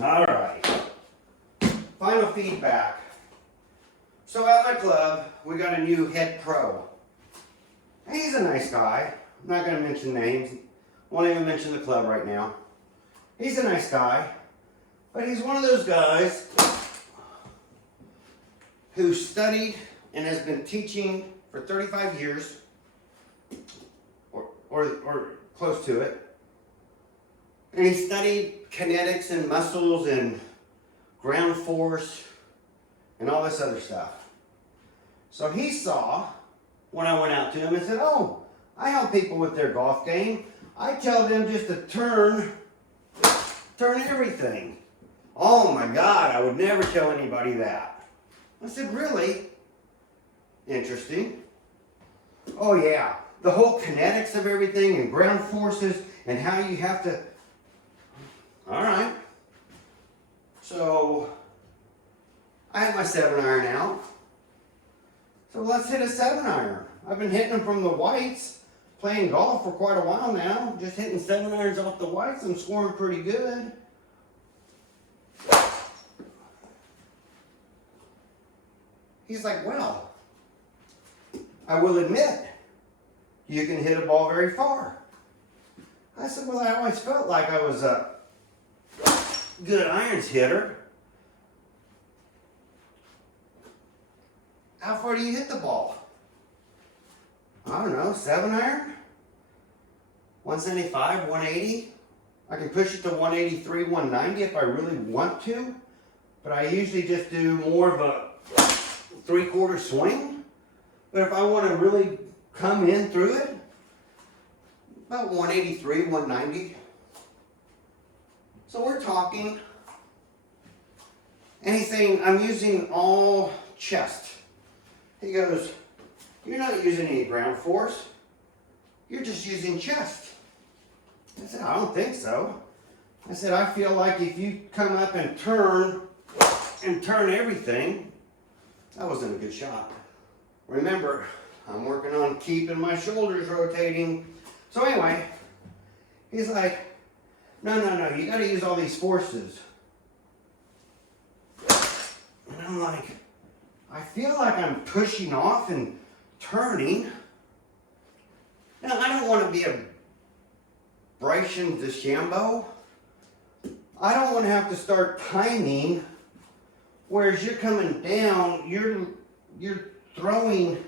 All right. Final feedback. So at my club, we got a new head pro. He's a nice guy. I'm not going to mention names. Won't even mention the club right now. He's a nice guy, but he's one of those guys who studied and has been teaching for 35 years, or close to it. And he studied kinetics and muscles and ground force and all this other stuff. So he saw when I went out to him and said, oh, I help people with their golf game. I tell them just to turn everything. Oh my God, I would never tell anybody that. I said, really? Interesting. Oh yeah, the whole kinetics of everything and ground forces and how you have to. All right. So I have my 7-iron out. So let's hit a 7-iron. I've been hitting them from the whites, playing golf for quite a while now. Just hitting 7-irons off the whites. I'm scoring pretty good. He's like, well, I will admit, you can hit a ball very far. I said, well, I always felt like I was a good irons hitter. How far do you hit the ball? I don't know, 7-iron? 175, 180? I can push it to 183, 190 if I really want to, but I usually just do more of a 3/4 swing. But if I want to really come in through it, about 183, 190. So we're talking, and he's saying, I'm using all chest. He goes, you're not using any ground force. You're just using chest. I said, I don't think so. I said, I feel like if you come up and turn everything, that wasn't a good shot. Remember, I'm working on keeping my shoulders rotating. So anyway, he's like, no, you got to use all these forces. And I'm like, I feel like I'm pushing off and turning. Now, I don't want to be a Bryson DeChambeau. I don't want to have to start timing, whereas you're coming down, you're throwing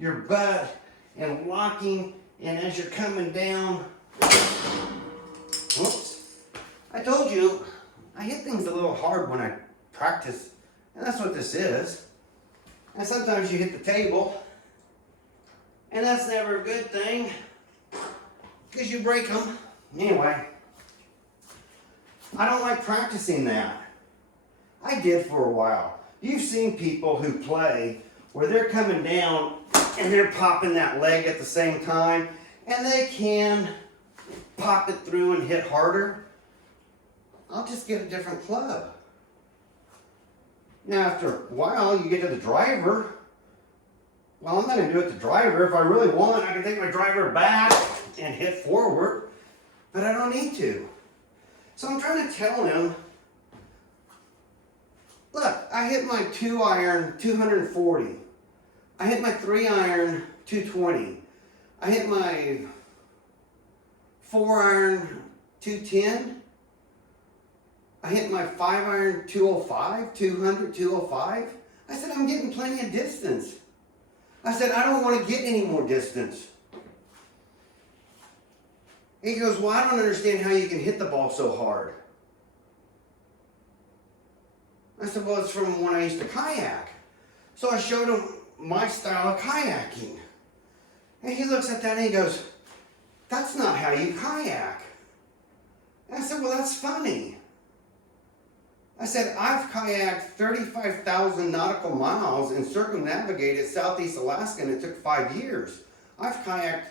your butt and locking, and as you're coming down, whoops. I told you, I hit things a little hard when I practice, and that's what this is. And sometimes you hit the table, and that's never a good thing, because you break them. Anyway, I don't like practicing that. I did for a while. You've seen people who play where they're coming down and they're popping that leg at the same time, and they can pop it through and hit harder. I'll just get a different club. Now after a while you get to the driver. Well, I'm not going to do it the driver. If I really want, I can take my driver back and hit forward, but I don't need to. So I'm trying to tell him, look, I hit my 2-iron 240. I hit my 3-iron 220. I hit my 4-iron 210. I hit my 5-iron 205, 200, 205. I said, I'm getting plenty of distance. I said, I don't want to get any more distance. He goes, well, I don't understand how you can hit the ball so hard. I said, well, it's from when I used to kayak. So I showed him my style of kayaking. And he looks at that and he goes, that's not how you kayak. And I said, well, that's funny. I said, I've kayaked 35,000 nautical miles and circumnavigated Southeast Alaska, and it took 5 years. I've kayaked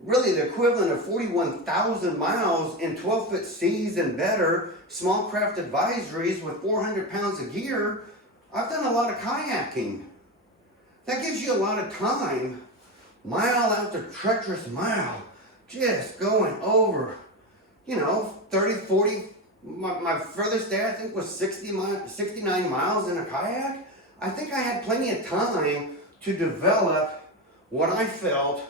really the equivalent of 41,000 miles in 12-foot seas and better, small craft advisories with 400 pounds of gear. I've done a lot of kayaking. That gives you a lot of time, mile after treacherous mile, just going over, 30, 40, My furthest day, I think, was 69 miles in a kayak. I think I had plenty of time to develop what I felt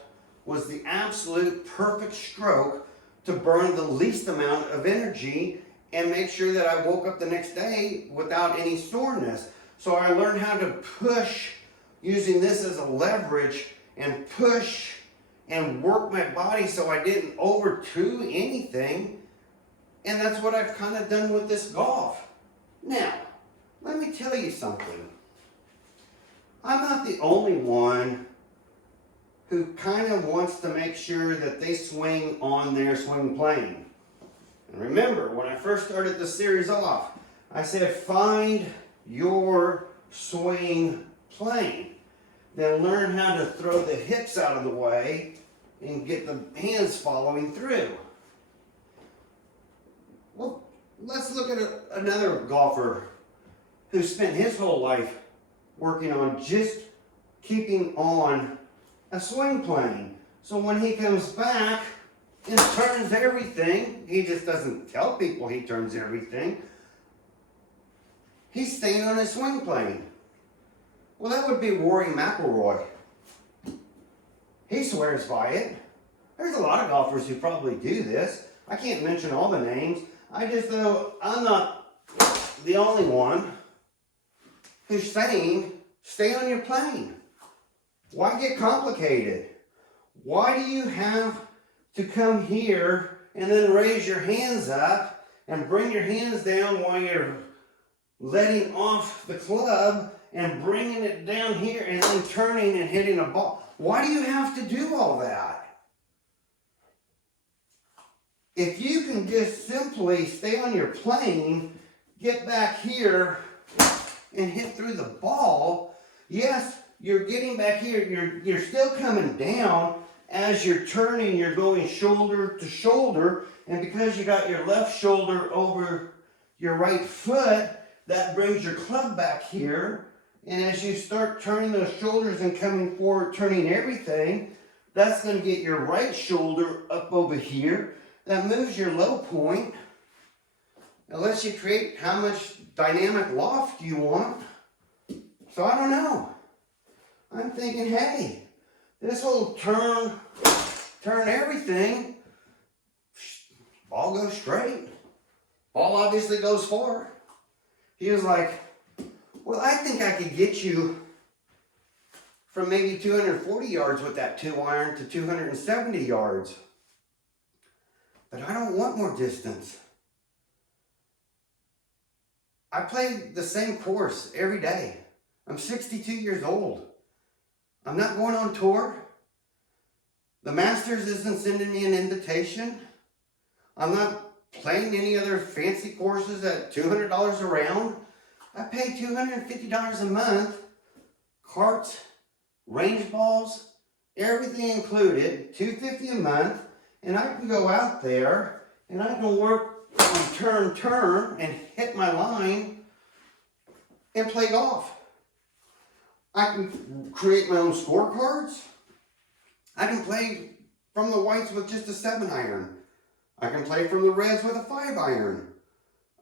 was the absolute perfect stroke to burn the least amount of energy and make sure that I woke up the next day without any soreness. So I learned how to push using this as a leverage and push and work my body so I didn't over-do anything. And that's what I've kind of done with this golf. Now, let me tell you something. I'm not the only one who kind of wants to make sure that they swing on their swing plane. And remember, when I first started this series off, I said find your swing plane. Then learn how to throw the hips out of the way and get the hands following through. Well, let's look at another golfer who spent his whole life working on just keeping on a swing plane. So when he comes back and turns everything, he just doesn't tell people he turns everything. He's staying on his swing plane. Well, that would be Rory McIlroy. He swears by it. There's a lot of golfers who probably do this. I can't mention all the names. I just know I'm not the only one who's saying, stay on your plane. Why get complicated? Why do you have to come here and then raise your hands up and bring your hands down while you're letting off the club and bringing it down here and then turning and hitting a ball? Why do you have to do all that? If you can just simply stay on your plane, get back here and hit through the ball, yes, you're getting back here, you're still coming down. As you're turning, you're going shoulder to shoulder, and because you got your left shoulder over your right foot, that brings your club back here. And as you start turning those shoulders and coming forward, turning everything, that's going to get your right shoulder up over here. That moves your low point. It lets you create how much dynamic loft you want. So I don't know. I'm thinking, hey, this will turn everything. Ball goes straight. Ball obviously goes forward. He was like, well, I think I could get you from maybe 240 yards with that 2-iron to 270 yards. But I don't want more distance. I play the same course every day. I'm 62 years old. I'm not going on tour. The Masters isn't sending me an invitation. I'm not playing any other fancy courses at $200 a round. I pay $250 a month. Carts, range balls, everything included, $250 a month. And I can go out there and I can work on turn and hit my line and play golf. I can create my own scorecards. I can play from the whites with just a 7-iron. I can play from the reds with a 5-iron.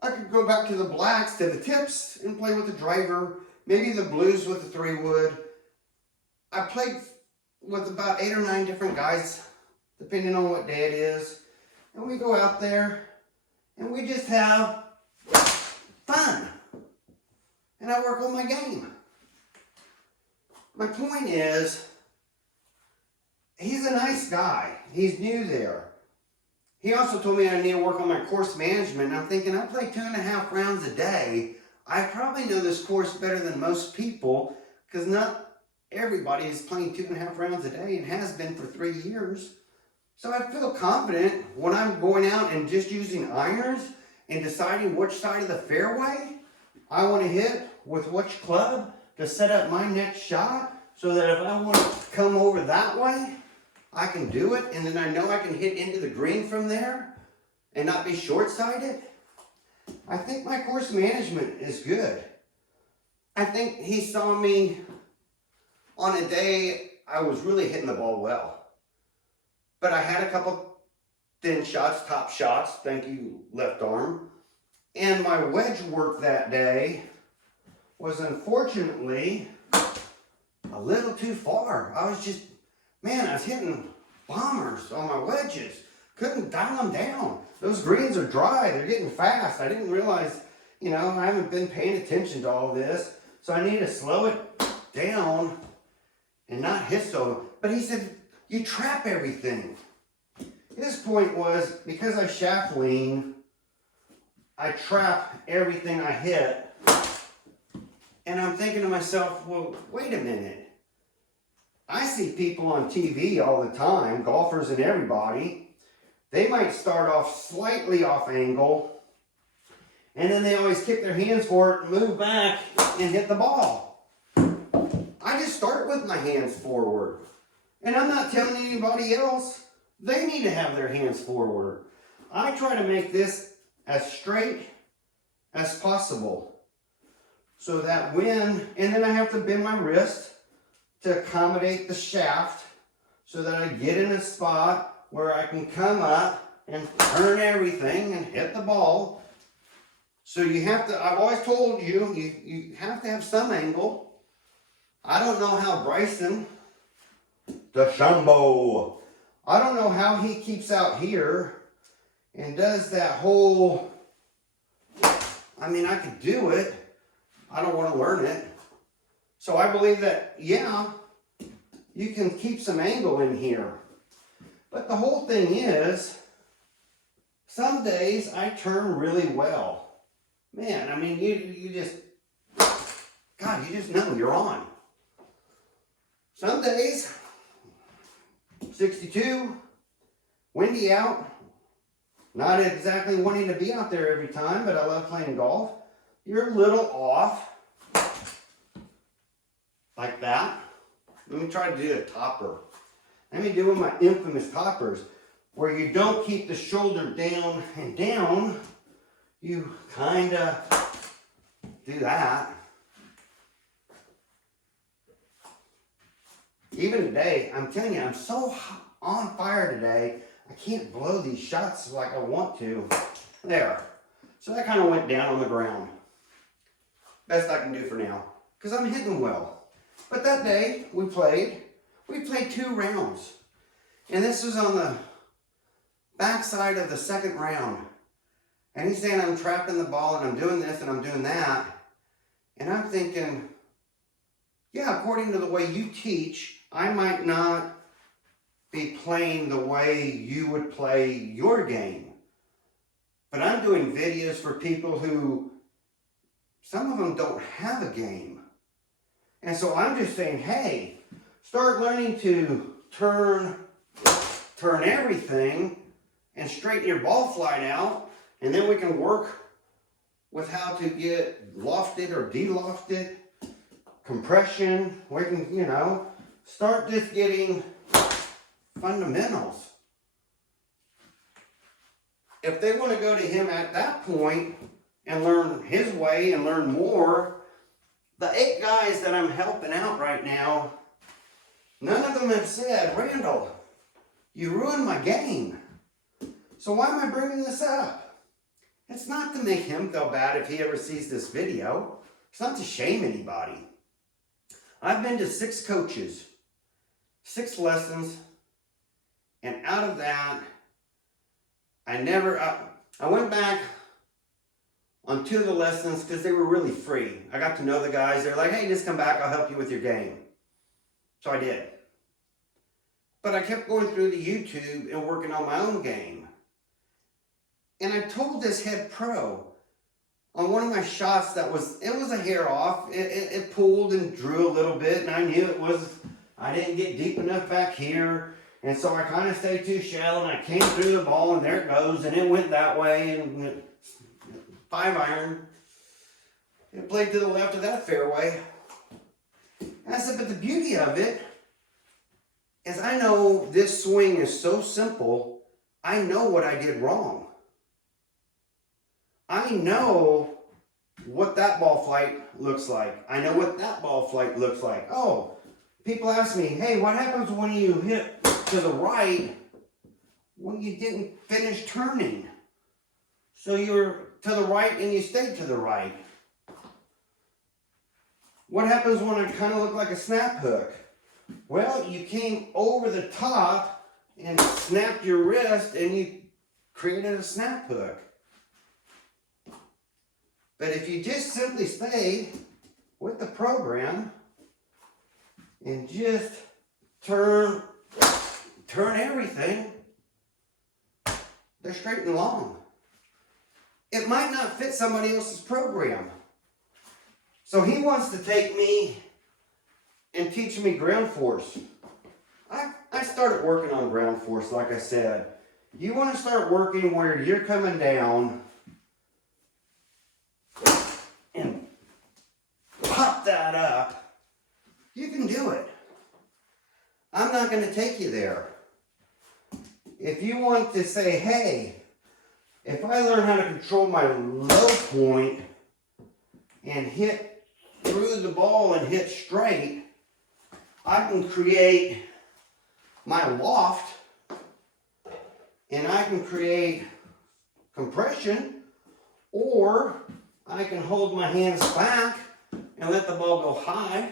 I could go back to the blacks, to the tips, and play with the driver. Maybe the blues with the 3-wood. I played with about 8 or 9 different guys, depending on what day it is. And we go out there and we just have fun. And I work on my game. My point is, he's a nice guy. He's new there. He also told me I need to work on my course management. And I'm thinking, I play 2.5 rounds a day. I probably know this course better than most people because not everybody is playing 2.5 rounds a day and has been for 3 years. So I feel confident when I'm going out and just using irons and deciding which side of the fairway I want to hit with which club to set up my next shot so that if I want to come over that way, I can do it, and then I know I can hit into the green from there and not be short-sighted. I think my course management is good. I think he saw me on a day I was really hitting the ball well. But I had a couple thin shots, top shots, thank you, left arm. And my wedge work that day was unfortunately a little too far. I was hitting bombers on my wedges. Couldn't dial them down. Those greens are dry, they're getting fast. I didn't realize, I haven't been paying attention to all this. So I need to slow it down and not hit so. But he said, you trap everything. His point was, because I shaft lean, I trap everything I hit. And I'm thinking to myself, well, wait a minute. I see people on TV all the time, golfers and everybody. They might start off slightly off angle, and then they always kick their hands forward, move back, and hit the ball. I just start with my hands forward. And I'm not telling anybody else they need to have their hands forward. I try to make this as straight as possible. So that and then I have to bend my wrist to accommodate the shaft so that I get in a spot where I can come up and turn everything and hit the ball. So you have to, I've always told you, you have to have some angle. I don't know how Bryson DeChambeau, I don't know how he keeps out here and does that whole, I could do it. I don't want to learn it. So I believe that, yeah, you can keep some angle in here. But the whole thing is, some days I turn really well. Man, you just know you're on. Some days, 62, windy out, not exactly wanting to be out there every time, but I love playing golf. You're a little off, like that. Let me try to do a topper. Let me do one of my infamous toppers, where you don't keep the shoulder down and down. You kind of do that. Even today, I'm telling you, I'm so on fire today, I can't blow these shots like I want to. There. So that kind of went down on the ground. Best I can do for now, because I'm hitting well. But that day, we played 2 rounds. And this was on the backside of the second round. And he's saying I'm trapping the ball and I'm doing this and I'm doing that. And I'm thinking, yeah, according to the way you teach, I might not be playing the way you would play your game. But I'm doing videos for people who, some of them don't have a game. And so I'm just saying, hey, start learning to turn everything and straighten your ball flight out, and then we can work with how to get lofted or de-lofted, compression. We can, start just getting fundamentals. If they want to go to him at that point and learn his way and learn more, the 8 guys that I'm helping out right now, none of them have said, Randall, you ruined my game. So why am I bringing this up? It's not to make him feel bad if he ever sees this video. It's not to shame anybody. I've been to 6 coaches, 6 lessons, and out of that, I went back on 2 of the lessons because they were really free. I got to know the guys. They're like, hey, just come back. I'll help you with your game. So I did. But I kept going through the YouTube and working on my own game. And I told this head pro on one of my shots it was a hair off. It pulled and drew a little bit, and I knew I didn't get deep enough back here. And so I kind of stayed too shallow, and I came through the ball, and there it goes, and it went that way, and 5 iron. It played to the left of that fairway. And I said, but the beauty of it is I know this swing is so simple, I know what I did wrong. I know what that ball flight looks like. I know what that ball flight looks like. Oh, people ask me, hey, what happens when you hit to the right when you didn't finish turning? So you're to the right and you stay to the right. What happens when I kind of look like a snap hook? Well, you came over the top and snapped your wrist and you created a snap hook. But if you just simply stay with the program and just turn everything, they're straight and long. It might not fit somebody else's program. So he wants to take me and teach me ground force. I started working on ground force, like I said. You want to start working where you're coming down and pop that up. You can do it. I'm not going to take you there. If you want to say, hey, if I learn how to control my low point and hit through the ball and hit straight, I can create my loft and I can create compression, or I can hold my hands back and let the ball go high,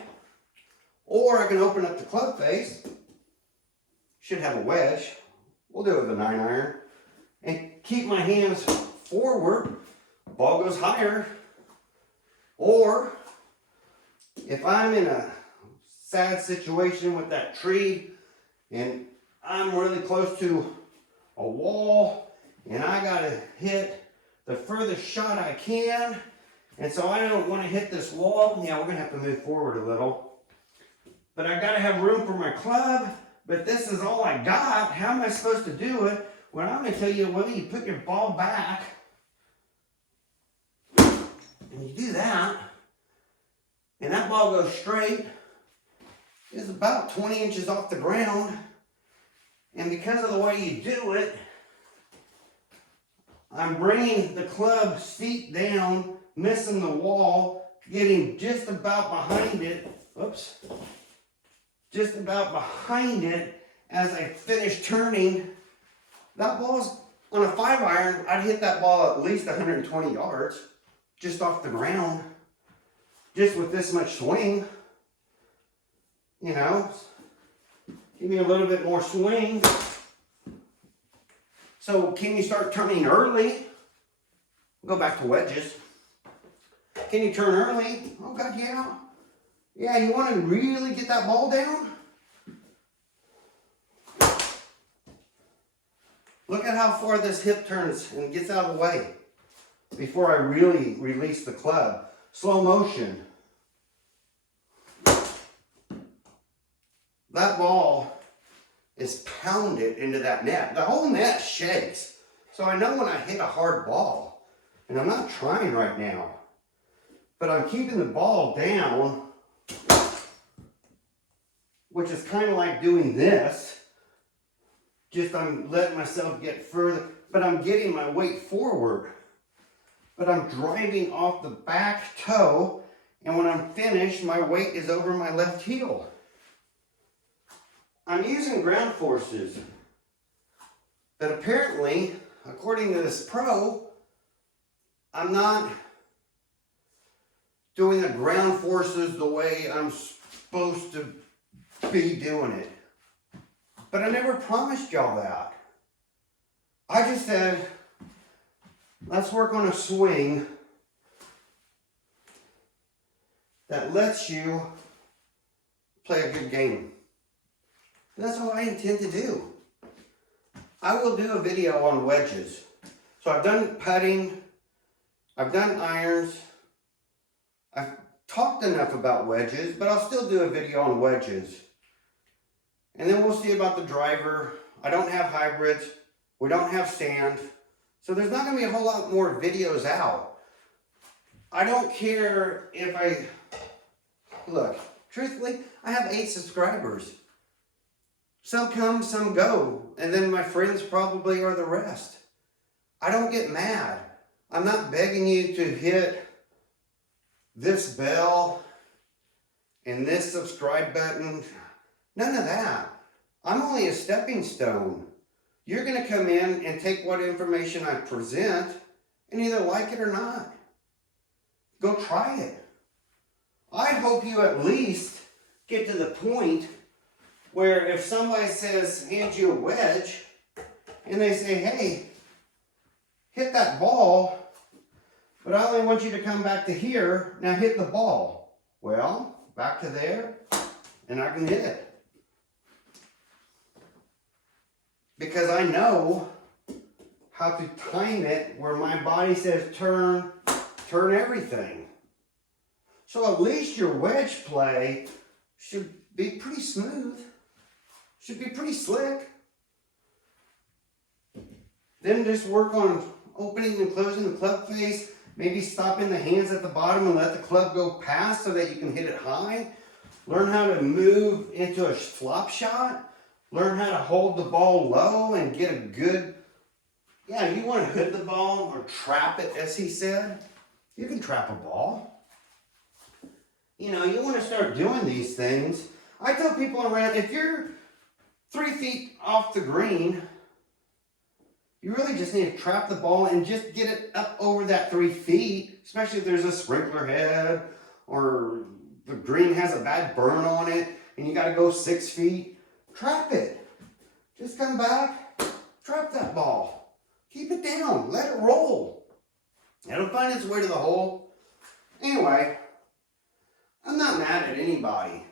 or I can open up the club face. Should have a wedge. We'll do it with a 9-iron. And keep my hands forward. Ball goes higher. Or if I'm in a sad situation with that tree and I'm really close to a wall and I gotta hit the furthest shot I can, and so I don't want to hit this wall. Yeah, we're gonna have to move forward a little. But I gotta have room for my club, but this is all I got. How am I supposed to do it? Well, I'm gonna tell you, well, you put your ball back and you do that, and that ball goes straight. It's about 20 inches off the ground, and because of the way you do it, I'm bringing the club seat down, missing the wall, getting just about behind it. Oops. Just about behind it as I finish turning. That ball's on a 5-iron. I'd hit that ball at least 120 yards just off the ground, just with this much swing. You know, give me a little bit more swing. So can you start turning early? Go back to wedges. Can you turn early? Oh God, yeah. Yeah, you want to really get that ball down? Look at how far this hip turns and gets out of the way before I really release the club. Slow motion. That ball is pounded into that net. The whole net shakes. So I know when I hit a hard ball, and I'm not trying right now, but I'm keeping the ball down, which is kind of like doing this. Just I'm letting myself get further, but I'm getting my weight forward. But I'm driving off the back toe, and when I'm finished, my weight is over my left heel. I'm using ground forces, but apparently, according to this pro, I'm not doing the ground forces the way I'm supposed to be doing it. But I never promised y'all that. I just said, let's work on a swing that lets you play a good game. That's all I intend to do. I will do a video on wedges. So I've done putting, I've done irons, I've talked enough about wedges, but I'll still do a video on wedges. And then we'll see about the driver. I don't have hybrids. We don't have sand. So there's not going to be a whole lot more videos out. I don't care if look, truthfully, I have 8 subscribers. Some come, some go. And then my friends probably are the rest. I don't get mad. I'm not begging you to hit this bell and this subscribe button. None of that. I'm only a stepping stone. You're going to come in and take what information I present and either like it or not. Go try it. I hope you at least get to the point where if somebody hands you a wedge, and they say, hey, hit that ball, but I only want you to come back to here, now hit the ball. Well, back to there, and I can hit it. Because I know how to time it where my body says turn everything. So at least your wedge play should be pretty smooth. Should be pretty slick. Then just work on opening and closing the club face. Maybe stopping the hands at the bottom and let the club go past so that you can hit it high. Learn how to move into a flop shot. Learn how to hold the ball low and get a good, you want to hit the ball or trap it, as he said. You can trap a ball. You want to start doing these things. I tell people around, if you're 3 feet off the green, you really just need to trap the ball and just get it up over that 3 feet, especially if there's a sprinkler head or the green has a bad burn on it and you got to go 6 feet. Trap it. Just come back, trap that ball. Keep it down, let it roll. It'll find its way to the hole. Anyway, I'm not mad at anybody.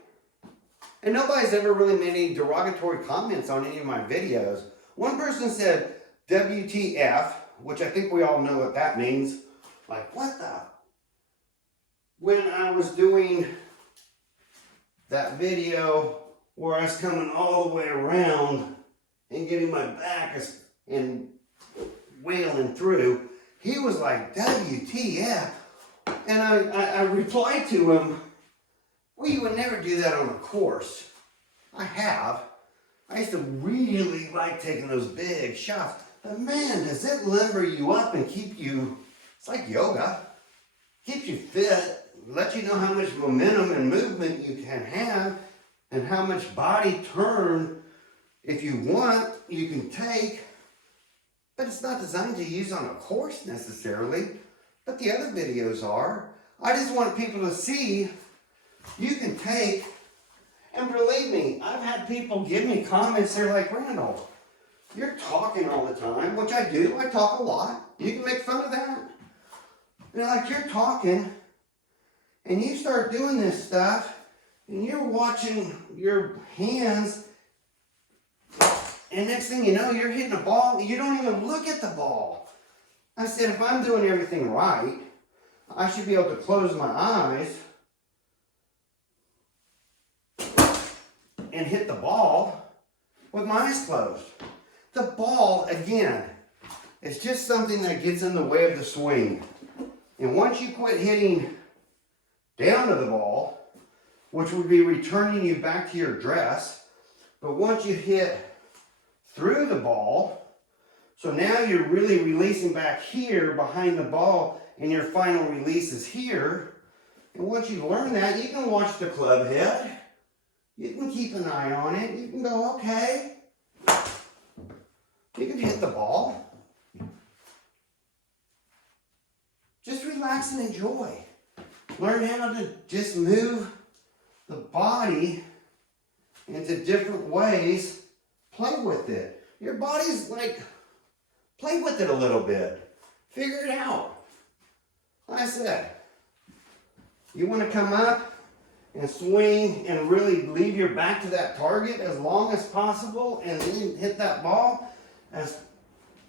And nobody's ever really made any derogatory comments on any of my videos. One person said, WTF, which I think we all know what that means. Like, what the? When I was doing that video where I was coming all the way around and getting my back and wailing through, he was like, WTF. And I replied to him, well, you would never do that on a course. I have. I used to really like taking those big shots. But man, does it limber you up and keep you, it's like yoga. Keeps you fit, lets you know how much momentum and movement you can have and how much body turn, if you want, you can take. But it's not designed to use on a course necessarily, but the other videos are. I just want people to see you can take, and believe me, I've had people give me comments, they're like, Randall, you're talking all the time, which I do, I talk a lot. You can make fun of that. And they're like, you're talking, and you start doing this stuff, and you're watching your hands, and next thing you know, you're hitting a ball, you don't even look at the ball. I said, if I'm doing everything right, I should be able to close my eyes and hit the ball with my eyes closed. The ball, again, is just something that gets in the way of the swing. And once you quit hitting down to the ball, which would be returning you back to your dress, but once you hit through the ball, so now you're really releasing back here behind the ball and your final release is here. And once you learn that, you can watch the club head. You can keep an eye on it. You can go, okay. You can hit the ball. Just relax and enjoy. Learn how to just move the body into different ways. Play with it. Your body's like, play with it a little bit. Figure it out. Like I said, you want to come up and swing and really leave your back to that target as long as possible and then hit that ball. As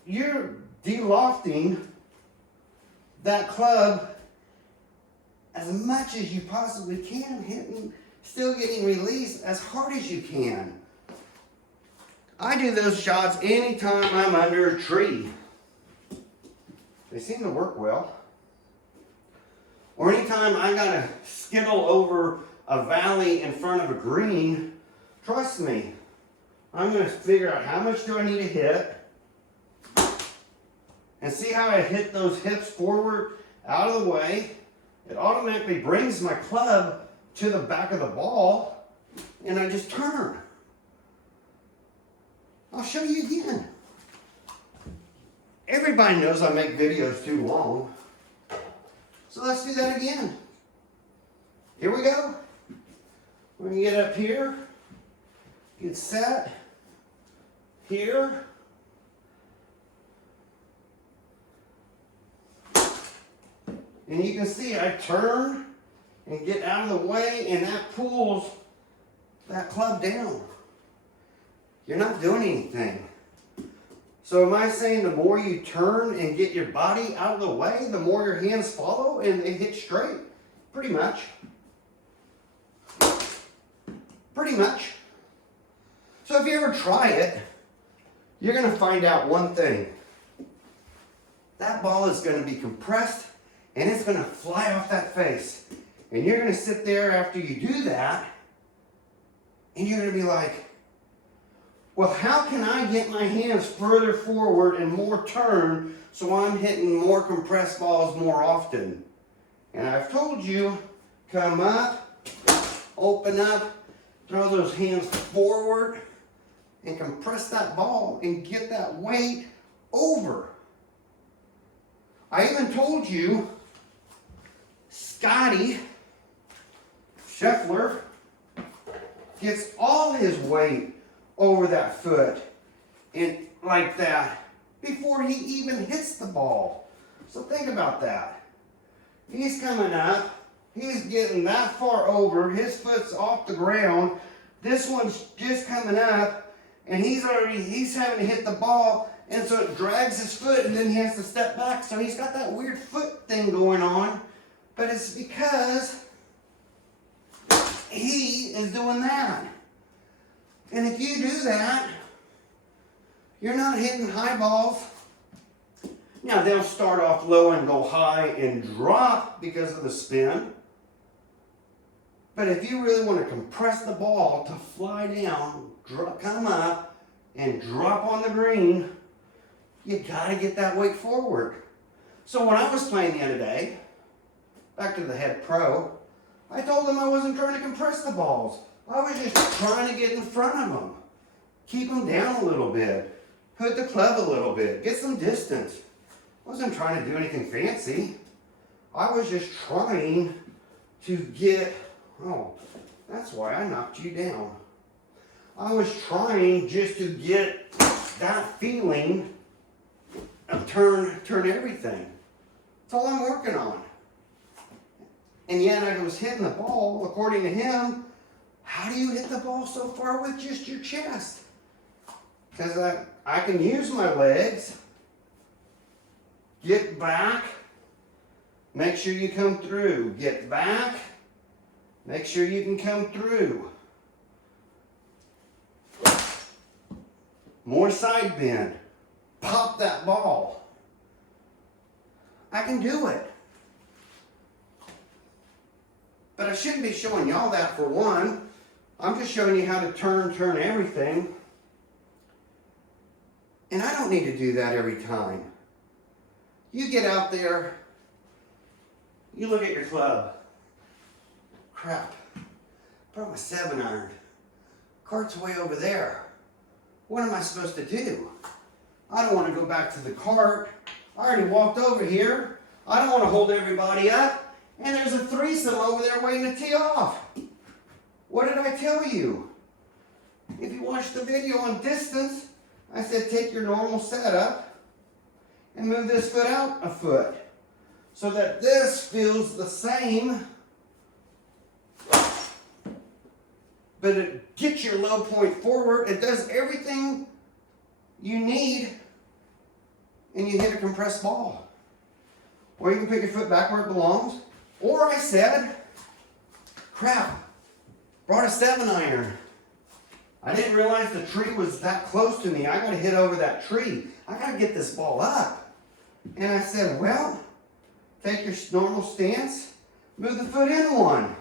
you're de-lofting that club as much as you possibly can, hitting, still getting released as hard as you can. I do those shots anytime I'm under a tree. They seem to work well. Or anytime I gotta skittle over a valley in front of a green, trust me, I'm gonna figure out how much do I need to hit and see how I hit those hips forward, out of the way. It automatically brings my club to the back of the ball and I just turn. I'll show you again. everybody knows I make videos too long. So let's do that again. Here we go. We're going to get up here, get set, here. And you can see I turn and get out of the way, and that pulls that club down. You're not doing anything. So am I saying the more you turn and get your body out of the way, the more your hands follow and they hit straight? Pretty much. Pretty much. So if you ever try it, you're going to find out one thing. That ball is going to be compressed and it's going to fly off that face. And you're going to sit there after you do that and you're going to be like, well, how can I get my hands further forward and more turn so I'm hitting more compressed balls more often? And I've told you, come up, open up, throw those hands forward and compress that ball and get that weight over. I even told you, Scotty Scheffler gets all his weight over that foot and like that before he even hits the ball. So think about that. He's coming up, he's getting that far over, his foot's off the ground, this one's just coming up, and he's having to hit the ball, and so it drags his foot and then he has to step back. So he's got that weird foot thing going on, but it's because he is doing that. And if you do that, you're not hitting high balls. Now they'll start off low and go high and drop because of the spin. But if you really want to compress the ball to fly down, come up, and drop on the green, you got to get that weight forward. So when I was playing the other day, back to the head pro, I told them I wasn't trying to compress the balls. I was just trying to get in front of them. Keep them down a little bit. Hood the club a little bit. Get some distance. I wasn't trying to do anything fancy. I was just trying to get, oh, that's why I knocked you down. I was trying just to get that feeling of turn everything. That's all I'm working on. And yet I was hitting the ball, according to him. How do you hit the ball so far with just your chest? Because I can use my legs, get back, make sure you come through, get back, make sure you can come through. More side bend, pop that ball. I can do it. But I shouldn't be showing y'all that for one. I'm just showing you how to turn everything. And I don't need to do that every time. You get out there, you look at your club. Crap, brought my 7-iron. Cart's way over there. What am I supposed to do? I don't want to go back to the cart. I already walked over here. I don't want to hold everybody up. And there's a threesome over there waiting to tee off. What did I tell you? If you watched the video on distance, I said take your normal setup and move this foot out a foot so that this feels the same, but it gets your low point forward. It does everything you need, and you hit a compressed ball. Or you can put your foot back where it belongs. Or I said, crap, brought a 7-iron. I didn't realize the tree was that close to me. I got to hit over that tree. I got to get this ball up. And I said, well, take your normal stance, move the foot in one.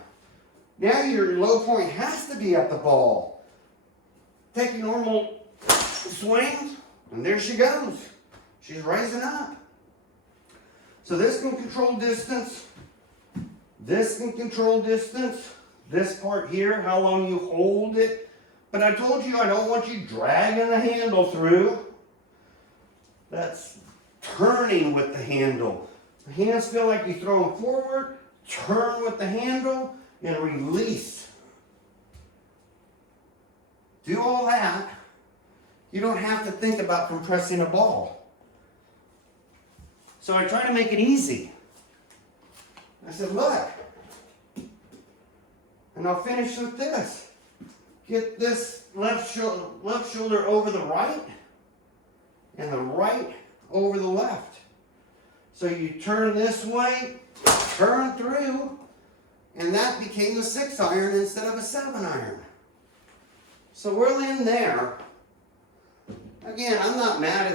Now your low point has to be at the ball. Take your normal swing, and there she goes. She's rising up. So this can control distance. This can control distance. This part here, how long you hold it. But I told you I don't want you dragging the handle through. That's turning with the handle. The hands feel like you throw them forward, turn with the handle, and release. Do all that. You don't have to think about compressing a ball. So I try to make it easy. I said, look, and I'll finish with this. Get this left shoulder over the right, and the right over the left. So you turn this way, turn through, and that became a 6-iron instead of a 7-iron. So we're in there. Again, I'm not mad at